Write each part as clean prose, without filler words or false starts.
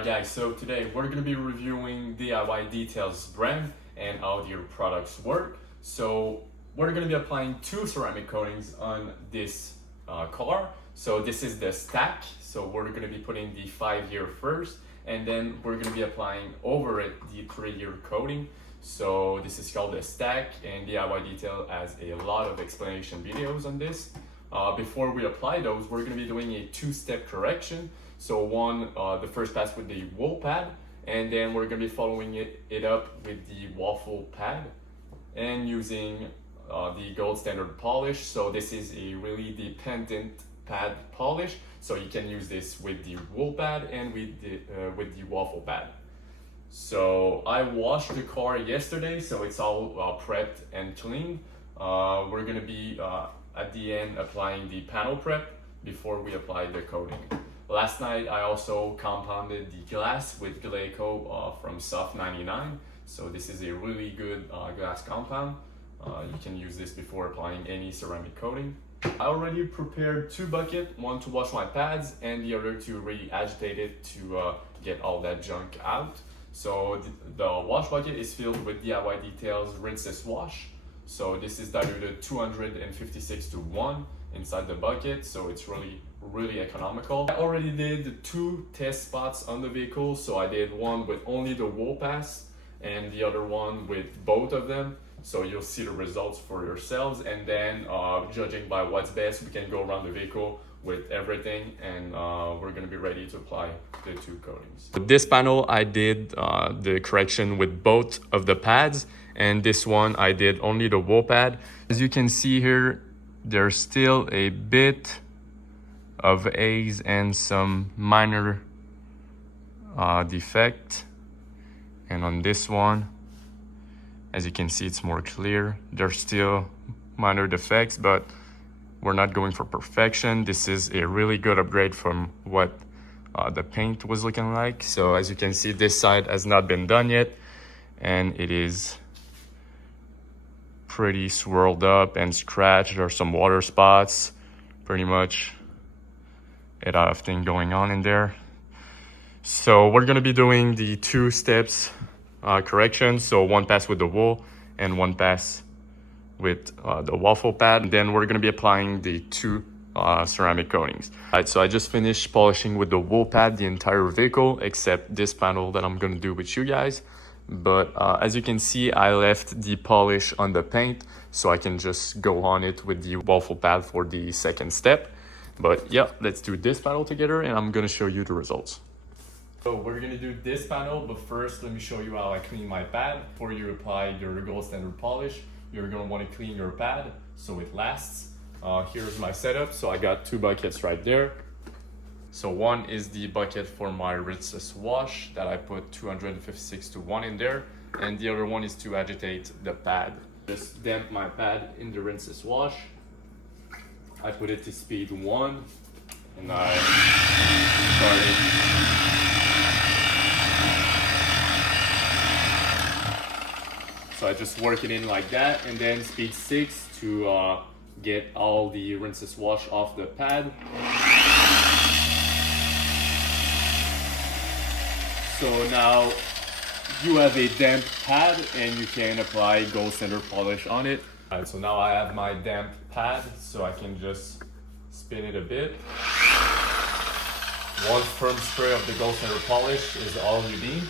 Alright guys, so today we're going to be reviewing DIY Details brand and how their products work. So we're going to be applying 2 ceramic coatings on this car. So this is the stack, so we're going to be putting the 5-year first, and then we're going to be applying over it the 3-year coating. So this is called the stack, and DIY Detail has a lot of explanation videos on this. Before we apply those, we're going to be doing a 2-step correction. So the first pass with the wool pad, and then we're going to be following it up with the waffle pad and using the gold standard polish. So this is a really dependent pad polish, so you can use this with the wool pad and with the waffle pad. So I washed the car yesterday, so it's all prepped and clean. We're going to be at the end applying the panel prep before we apply the coating. Last night I also compounded the glass with Glaco from Soft 99. So this is a really good glass compound. You can use this before applying any ceramic coating. I already prepared 2 buckets, one to wash my pads and the other to really agitate it to get all that junk out. So the wash bucket is filled with DIY Details Rinseless Wash. So this is diluted 256:1 inside the bucket, so it's really economical. I already did 2 test spots on the vehicle, so I did one with only the wool pass and the other one with both of them, so you'll see the results for yourselves, and then judging by what's best, we can go around the vehicle with everything, and we're going to be ready to apply the 2 coatings. With this panel I did the correction with both of the pads, and this one I did only the wool pad. As you can see here, there's still a bit of haze and some minor defect, and on this one, as you can see, it's more clear. There's still minor defects, but we're not going for perfection. This is a really good upgrade from what the paint was looking like. So as you can see, this side has not been done yet, and it is pretty swirled up and scratched. There are some water spots, pretty much a lot of things going on in there. So we're going to be doing the 2 steps correction, so 1 pass with the wool and 1 pass with the waffle pad, and then we're going to be applying the 2 ceramic coatings. Alright, so I just finished polishing with the wool pad the entire vehicle except this panel that I'm going to do with you guys. But as you can see, I left the polish on the paint, so I can just go on it with the waffle pad for the 2nd step. But yeah, let's do this panel together, and I'm gonna show you the results. So we're gonna do this panel, but first let me show you how I clean my pad. Before you apply your gold standard polish, you're gonna want to clean your pad so it lasts. Here's my setup. So I got 2 buckets right there. So one is the bucket for my rinseless wash that I put 256:1 in there, and the other one is to agitate the pad. Just damp my pad in the rinseless wash. I put it to speed 1, and I started. So I just work it in like that, and then speed 6 to get all the rinseless wash off the pad. So now you have a damp pad and you can apply gold standard polish on it. Alright, so now I have my damp pad, so I can just spin it a bit. 1 firm spray of the gold standard polish is all you need.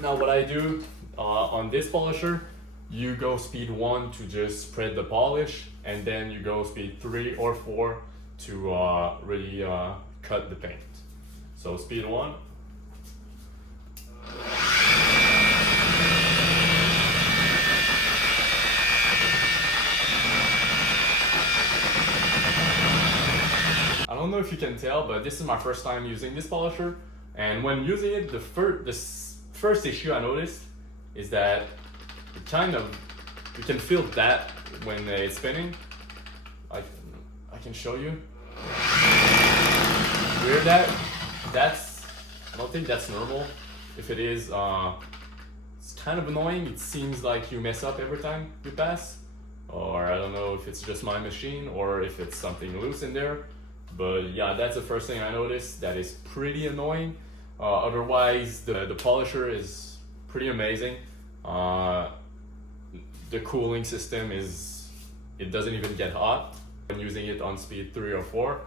Now what I do on this polisher, you go speed 1 to just spread the polish, and then you go speed 3 or 4 to really cut the paint. So speed 1. I don't know if you can tell, but this is my first time using this polisher, and when using it, the first issue I noticed is that you can feel that when it's spinning. I can show you. You hear that? I don't think that's normal. If it is, it's kind of annoying. It seems like you mess up every time you pass, or I don't know if it's just my machine or if it's something loose in there. But yeah, that's the first thing I noticed. That is pretty annoying. Otherwise, the polisher is pretty amazing. The cooling system it doesn't even get hot when using it on speed 3 or 4.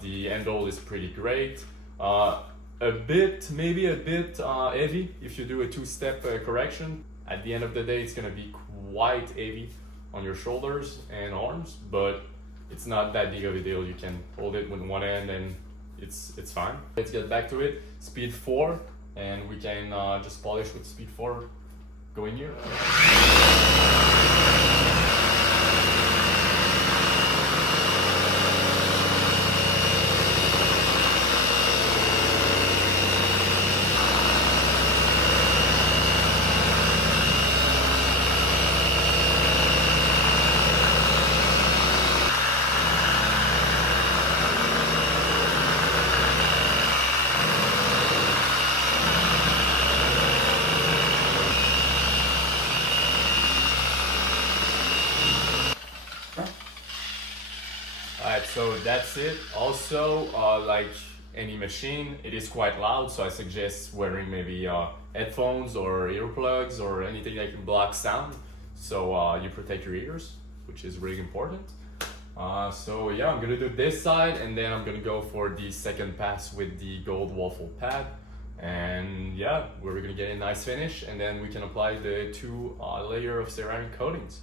The handle is pretty great. Maybe a bit heavy if you do a 2-step correction. At the end of the day, it's gonna be quite heavy on your shoulders and arms, but it's not that big of a deal. You can hold it with one hand and it's fine. Let's get back to it. Speed 4, and we can just polish with speed 4 going here. Alright, so that's it. Also, like any machine, it is quite loud, so I suggest wearing maybe headphones or earplugs or anything that can block sound, so you protect your ears, which is really important. So yeah, I'm gonna do this side, and then I'm gonna go for the second pass with the gold waffle pad. And yeah, we're gonna get a nice finish, and then we can apply the 2 layer of ceramic coatings.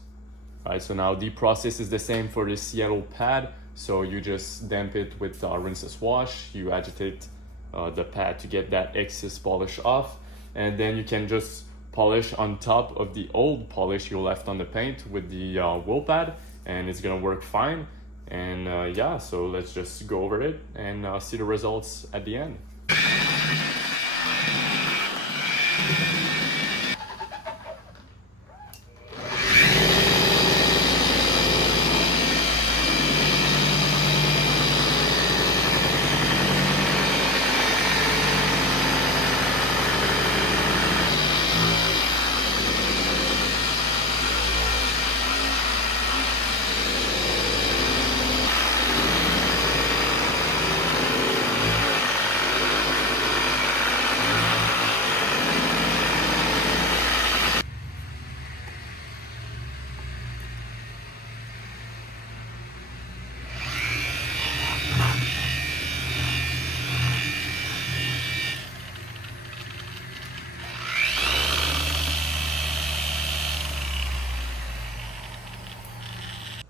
Alright, so now the process is the same for this yellow pad. So you just damp it with rinseless wash, you agitate the pad to get that excess polish off, and then you can just polish on top of the old polish you left on the paint with the wheel pad, and it's gonna work fine. And yeah, so let's just go over it and see the results at the end.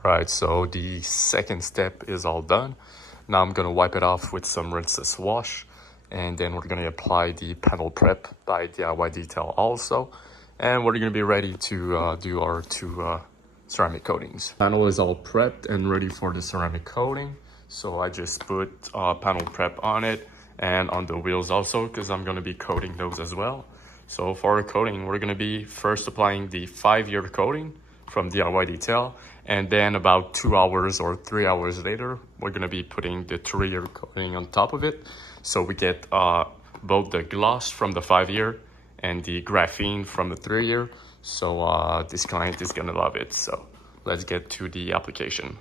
Right, so the second step is all done. Now I'm gonna wipe it off with some rinseless wash, and then we're gonna apply the panel prep by DIY Detail also, and we're gonna be ready to do our 2 ceramic coatings. Panel is all prepped and ready for the ceramic coating, so I just put panel prep on it and on the wheels also, because I'm gonna be coating those as well. So for our coating, we're gonna be first applying the 5-year coating from DIY Detail, and then about 2 hours or 3 hours later, we're gonna be putting the 3-year coating on top of it. So we get both the gloss from the 5-year and the graphene from the 3-year. So this client is gonna love it. So let's get to the application.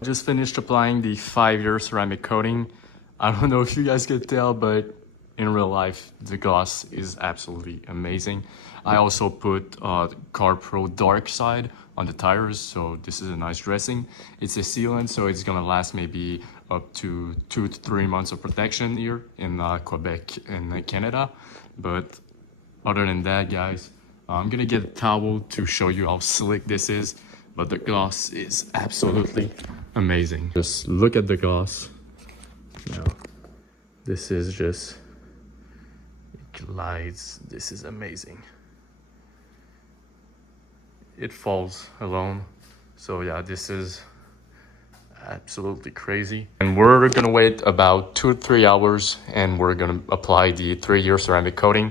I just finished applying the 5-year ceramic coating. I don't know if you guys could tell, but in real life, the gloss is absolutely amazing. I also put Car Pro Dark Side on the tires, so this is a nice dressing. It's a sealant, so it's gonna last maybe up to 2 to 3 months of protection here in Quebec and Canada. But other than that, guys, I'm gonna get a towel to show you how slick this is, but the gloss is absolutely amazing. Just look at the gloss. Now, this is just, it glides. This is amazing. It falls alone. So yeah, this is absolutely crazy. And we're gonna wait about 2 to 3 hours, and we're gonna apply the 3-year ceramic coating.